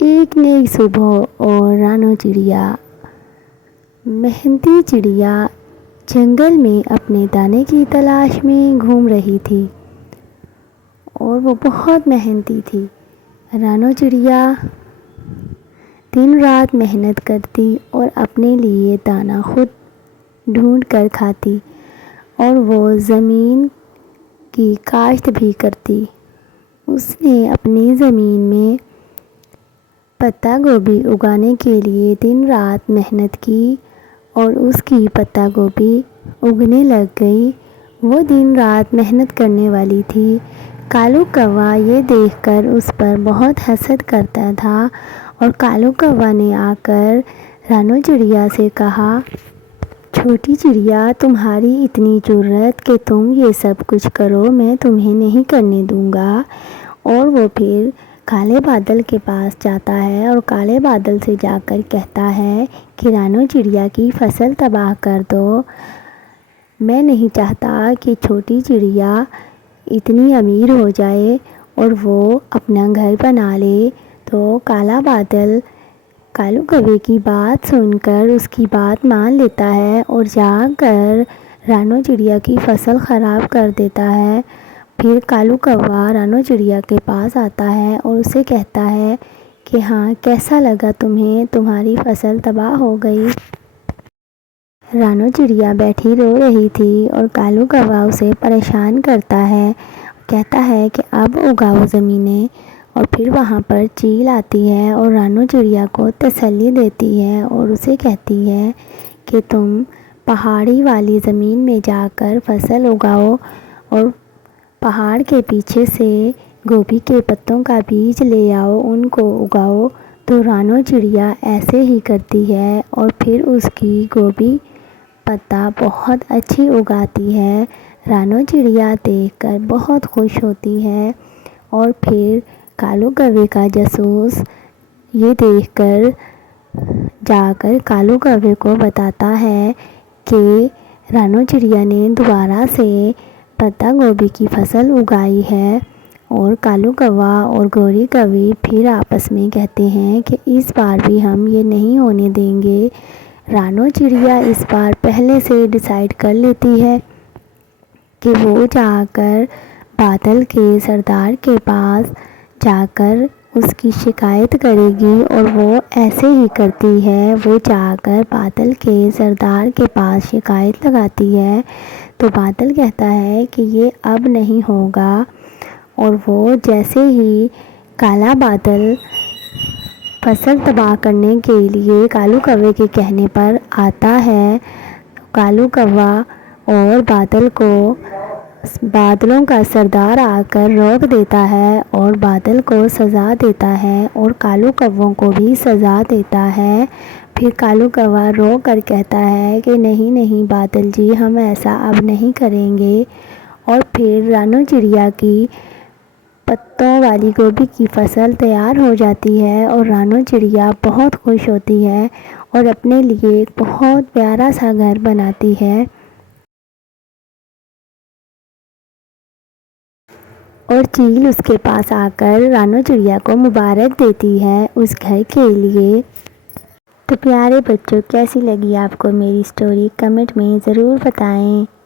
ایک نئی صبح اور رانو چڑیا محنتی چڑیا جنگل میں اپنے دانے کی تلاش میں گھوم رہی تھی اور وہ بہت محنتی تھی۔ رانو چڑیا دن رات محنت کرتی اور اپنے لیے دانا خود ڈھونڈ کر کھاتی اور وہ زمین کی کاشت بھی کرتی۔ اس نے اپنی زمین میں پتا گوبھی اگانے کے لیے دن رات محنت کی اور اس کی پتا گوبھی اگنے لگ گئی۔ وہ دن رات محنت کرنے والی تھی۔ کالو کوا یہ دیکھ کر اس پر بہت حسد کرتا تھا اور کالو کوا نے آ کر رانو چڑیا سے کہا، چھوٹی چڑیا، تمہاری اتنی جرأت کہ تم یہ سب کچھ کرو، میں تمہیں نہیں کرنے دوں گا۔ اور وہ پھر کالے بادل کے پاس جاتا ہے اور کالے بادل سے جا کر کہتا ہے کہ رانو چڑیا کی فصل تباہ کر دو۔ میں نہیں چاہتا کہ چھوٹی چڑیا اتنی امیر ہو جائے اور وہ اپنا گھر بنا لے۔ تو کالا بادل کالو کوے کی بات سن کر اس کی بات مان لیتا ہے اور جا کر رانو چڑیا کی فصل خراب کر دیتا ہے۔ پھر کالو کوا رانو چڑیا کے پاس آتا ہے اور اسے کہتا ہے کہ ہاں، کیسا لگا تمہیں؟ تمہاری فصل تباہ ہو گئی۔ رانو چڑیا بیٹھی رو رہی تھی اور کالو کوا اسے پریشان کرتا ہے، کہتا ہے کہ اب اگاؤ زمینیں۔ اور پھر وہاں پر چیل آتی ہے اور رانو چڑیا کو تسلی دیتی ہے اور اسے کہتی ہے کہ تم پہاڑی والی زمین میں جا کر فصل اگاؤ اور پہاڑ کے پیچھے سے گوبھی کے پتوں کا بیج لے آؤ، ان کو اگاؤ۔ تو رانو چڑیا ایسے ہی کرتی ہے اور پھر اس کی گوبھی پتا بہت اچھی اگاتی ہے۔ رانو چڑیا دیکھ کر بہت خوش ہوتی ہے اور پھر کالو کوے کا جاسوس یہ دیکھ کر جا کر کالو کوے کو بتاتا ہے کہ رانو چڑیا نے دوبارہ سے پتا گوبھی کی فصل اگائی ہے۔ اور کالو کوا اور گوری کوی پھر آپس میں کہتے ہیں کہ اس بار بھی ہم یہ نہیں ہونے دیں گے۔ رانو چڑیا اس بار پہلے سے ڈیسائیڈ کر لیتی ہے کہ وہ جا کر بادل کے سردار کے پاس جا کر اس کی شکایت کرے گی اور وہ ایسے ہی کرتی ہے۔ وہ جا کر بادل کے سردار کے پاس شکایت لگاتی ہے تو بادل کہتا ہے کہ یہ اب نہیں ہوگا اور وہ جیسے ہی کالا بادل فصل تباہ کرنے کے لیے کالو کوے کے کہنے پر آتا ہے، کالو کوا اور بادل کو بادلوں کا سردار آ کر روک دیتا ہے اور بادل کو سزا دیتا ہے اور کالو کووں کو بھی سزا دیتا ہے۔ پھر کالو کوا رو کر کہتا ہے کہ نہیں نہیں بادل جی، ہم ایسا اب نہیں کریں گے۔ اور پھر رانو چڑیا کی پتوں والی گوبھی کی فصل تیار ہو جاتی ہے اور رانو چڑیا بہت خوش ہوتی ہے اور اپنے لیے ایک بہت پیارا سا گھر بناتی ہے۔ اور چیل اس کے پاس آ کر رانو چڑیا کو مبارک دیتی ہے اس گھر کے لیے۔ تو پیارے بچوں، کیسی لگی آپ کو میری سٹوری؟ کمنٹ میں ضرور بتائیں۔